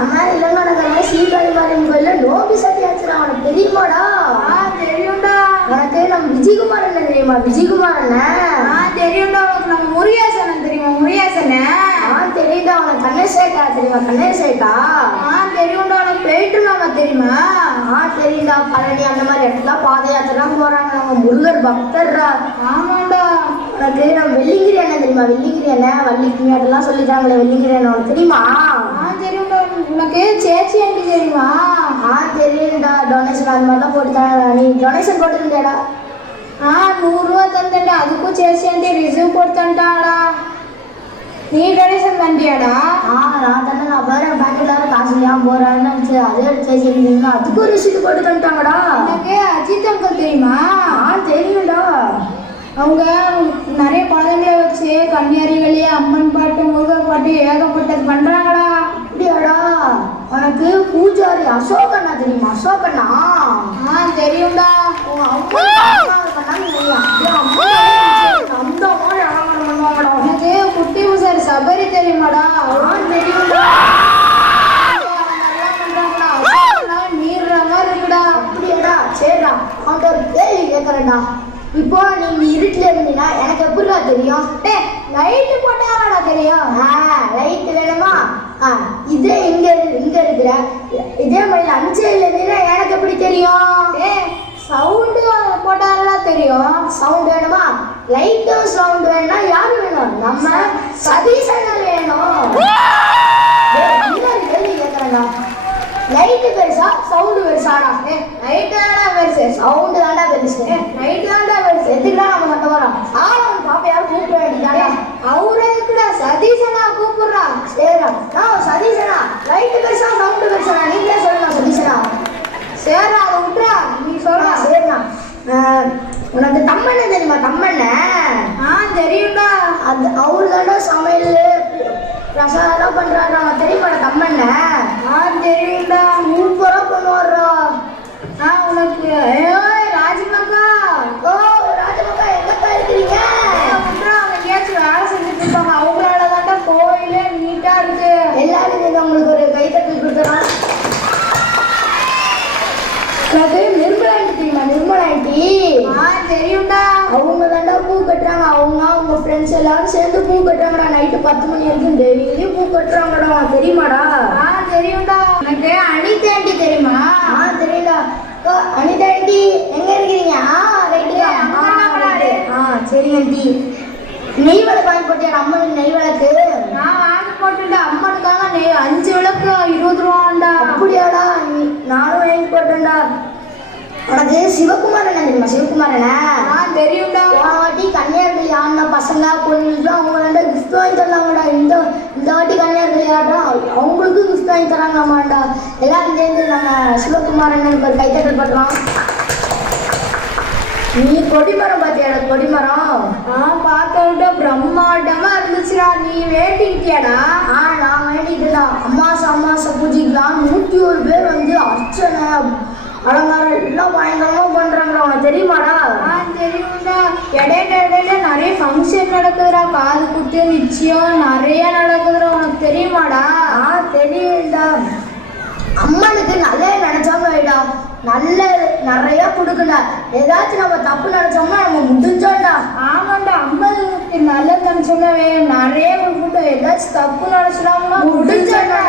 இளங்கடகரை சீர்காழி மாரியம்மன் கோயில்ல நோம்பி சத்தியாச்சுடா. உனக்கு தெரியுமாடா? தெரியும்டா. உனக்கு நம்ம விஜயகுமார் அண்ணன் தெரியுமா? விஜயகுமார் அண்ணன் தெரியும்டா. உனக்கு நம்ம முருகேசன் தெரியுமா? முருகேசன் தெரியுதா? உனக்கு கணேசேகா தெரியுமா? கணேசேகா தெரியும்டா. உனக்கு போயிட்டு நாம தெரியுமா? தெரியுதா? பழனி அந்த மாதிரி இடத்துல பாத யாத்திரைலாம் போறாங்க. நம்ம முருகர் பக்தர்ரா. ஆமாண்டா. உனக்கு நம்ம வெள்ளிங்கிரி அண்ணன் தெரியுமா? வெள்ளிங்கிரி அண்ணன் வள்ளிக்குமி அதெல்லாம் சொல்லிட்டாங்களே. வெள்ளிங்கிரி அண்ணன் உனக்கு தெரியுமா? தெரியும்டா. உனக்கு சேச்சி ஆண்டி தெரியுமா? தெரியும்டா. டொனேஷன் அது மாதிரிலாம் போட்டுட்டாங்க. நீ டொனேஷன் போட்டுருந்தேடா. 100 ரூபா தந்தேன்டா. அதுக்கும் சேச்சி ஆண்டி ரிசீவ் போட்டுட்டாங்கடா. நீ டொனேஷன் பண்ணியாடா? நான் தானே. நான் வேற பேக்கெட்ல காசு ஏன் போறான்னு நினச்சி அதே சேச்சி அதுக்கும் ரிசீட் போட்டு தந்துட்டாங்கடா. உனக்கு அஜித் அங்கிள் தெரியுமா? தெரியும்டா. அவங்க நிறைய குழந்தைங்களை வச்சு கன்னியாரிகளே அம்மன் பாட்டு முருகர் பாட்டு ஏகப்பட்டது பண்றாங்கடா. அப்படியாடா? உனக்கு பூஜாரி அசோகண்ணா தெரியுமா? அசோகண்ணா தெரியும்டா. உனக்கு குட்டி பூசாரி சபரி தெரியுமாடா? தெரியும்டா. நீர்ற மாதிரி இருக்குடா. அப்படியாடா? சரிடா. அவன்கிட்ட ஒரு கேள்வி கேட்கறேன்டா. இப்போ நீங்க இருட்டுல இருந்தீங்கன்னா எனக்கு எப்படிடா தெரியும்? லைட்டு போட்டாடா தெரியும். லைட் வேணுமா? இதே இங்க இருக்கிற இதே மாதிரி அஞ்சையில இருந்தீங்கன்னா எனக்கு எப்படி தெரியும்? சவுண்டு போட்டாடா தெரியும். சவுண்ட் வேணுமா? லைட்டும் சவுண்ட் வேணும்னா யாரு வேணும்? நம்ம சதீஷன் வேணும். கேள்வி கேட்கறேன்டா. லைட்டு பெருசா சவுண்டு பெருசாடா? லைட்டு தானடா பெருசு. சவுண்டு தாண்டா பெருசு. லைட்டு தாண்டா பெருசு. எதுக்குடா நம்ம சண்டை வரோம்? பாப்பா யாரும் கூப்பிட வேண்டியதாடா. அவரு எதுக்குடா சதீஷனா கூப்பிடுறா? சரிடா. சதீஷனா லைட்டு பெருசா சவுண்டு பெருசாடா? நீங்களே சொல்லுங்க சதீஷனா. சரிடா, அதை விட்டுறா. நீ சொல்றா. சரிண்ணா. உனக்கு தம்மண்ண தெரியுமா? தம்மண்ண தெரியும்டா. அது அவரு தாண்டா சமையல் பிரசாதம் பண்றாரு. அவன் தெரியுமாடா தம்மண்ண? தெரியும்டா. சூப்பரா பண்ணுவாரா. உனக்கு ராஜிமாக்கா. ராஜமாக்கா எங்கக்கா இருக்கிறீங்க? விட்டுறா. அவங்க எங்கேயாச்சும் வேலை செஞ்சுட்டு இருப்பாங்க. அவங்களால தாண்டா கோயிலே நீட்டா இருக்கு. எல்லாரும் உங்களுக்கு ஒரு கைத்தட்டல் கொடுத்துறோம். உனக்கு நிர்மலா ஆண்டி தெரியுமா? நிர்மலா ஆண்டி தெரியும்டா. அவங்க தாண்டா பூ கட்டுறாங்க. அவங்க ஃப்ரெண்ட்ஸ் எல்லாரும் சேர்ந்து பூ கட்டுறாங்கடா. நைட்டு 10 மணி வரைக்கும் டெய்லியும் பூ கட்டுறாங்கடா. தெரியுமாடா? தெரியும்டா. உனக்கு அனிதா ஆண்டி தெரியுமா? தெரியும்டா. அனிதா ஆண்டி எங்க இருக்கிறீங்க? ரைட்டுக்கா. சரி ஆண்டி. நெய் விளக்கு வாங்கி போட்டியா? அம்மனுக்கு நெய் விளக்கு நான் வாங்கி போட்டுட்டேன். அம்மனுக்காக 5 விளக்கு 20 ரூபாண்டா. அப்படியாடா? நானும் வாங்கி போட்டேன்டா. உனக்கு சிவகுமார் என்ன தெரியுமா? சிவகுமார் என்ன தெரியும்டா. வாட்டி கன்னியாகுமரி ஆடின பசங்க பொண்ணுலாம் அவங்க கிஃப்ட் வாங்கி தராங்கடா. இந்த வாட்டி கன்னியாகுமரி ஆடுறோம் அவங்களுக்கு கிஃப்ட் வாங்கி தராங்களாமாடா. எல்லாரும் சேர்ந்து நம்ம சிவகுமார் அண்ணனுக்கு ஒரு கைத்தட்டல் பண்றோம். நீ கொடிமரம் பார்த்தியாடா? கொடிமரம் பார்த்த பிரம்மாண்டமா இருந்துச்சுடா. நீ வேண்டிக்கிட்டியாடா? நான் வேண்டிக்கிட்டா. அமாசை பூஜைக்கலாம் 101 பேர் வந்து அர்ச்சனை அலங்காரம் எல்லாம் பயங்கரமா பண்றாங்கடா. உனக்கு தெரியுமாடா? தெரியும்டா. இடையில நிறைய ஃபங்க்ஷன் நடக்குதுடா. காது குத்து நிச்சயம் நிறைய நடக்குதுடா. உனக்கு தெரியுமாடா? தெரியும்டா. அம்மனுக்கு நல்ல நினைச்சாங்க வைடா. நல்ல நிறைய கொடுக்கண்டா. ஏதாச்சும் நம்ம தப்பு நினைச்சோம்னா நம்ம முடிஞ்சோம்டா. ஆமாண்டா. அம்மனுக்கு நல்ல நினைச்சோம்னா நிறைய கொடுக்கட்டும். ஏதாச்சும் தப்பு நினைச்சிடாம முடிஞ்சோம்டா.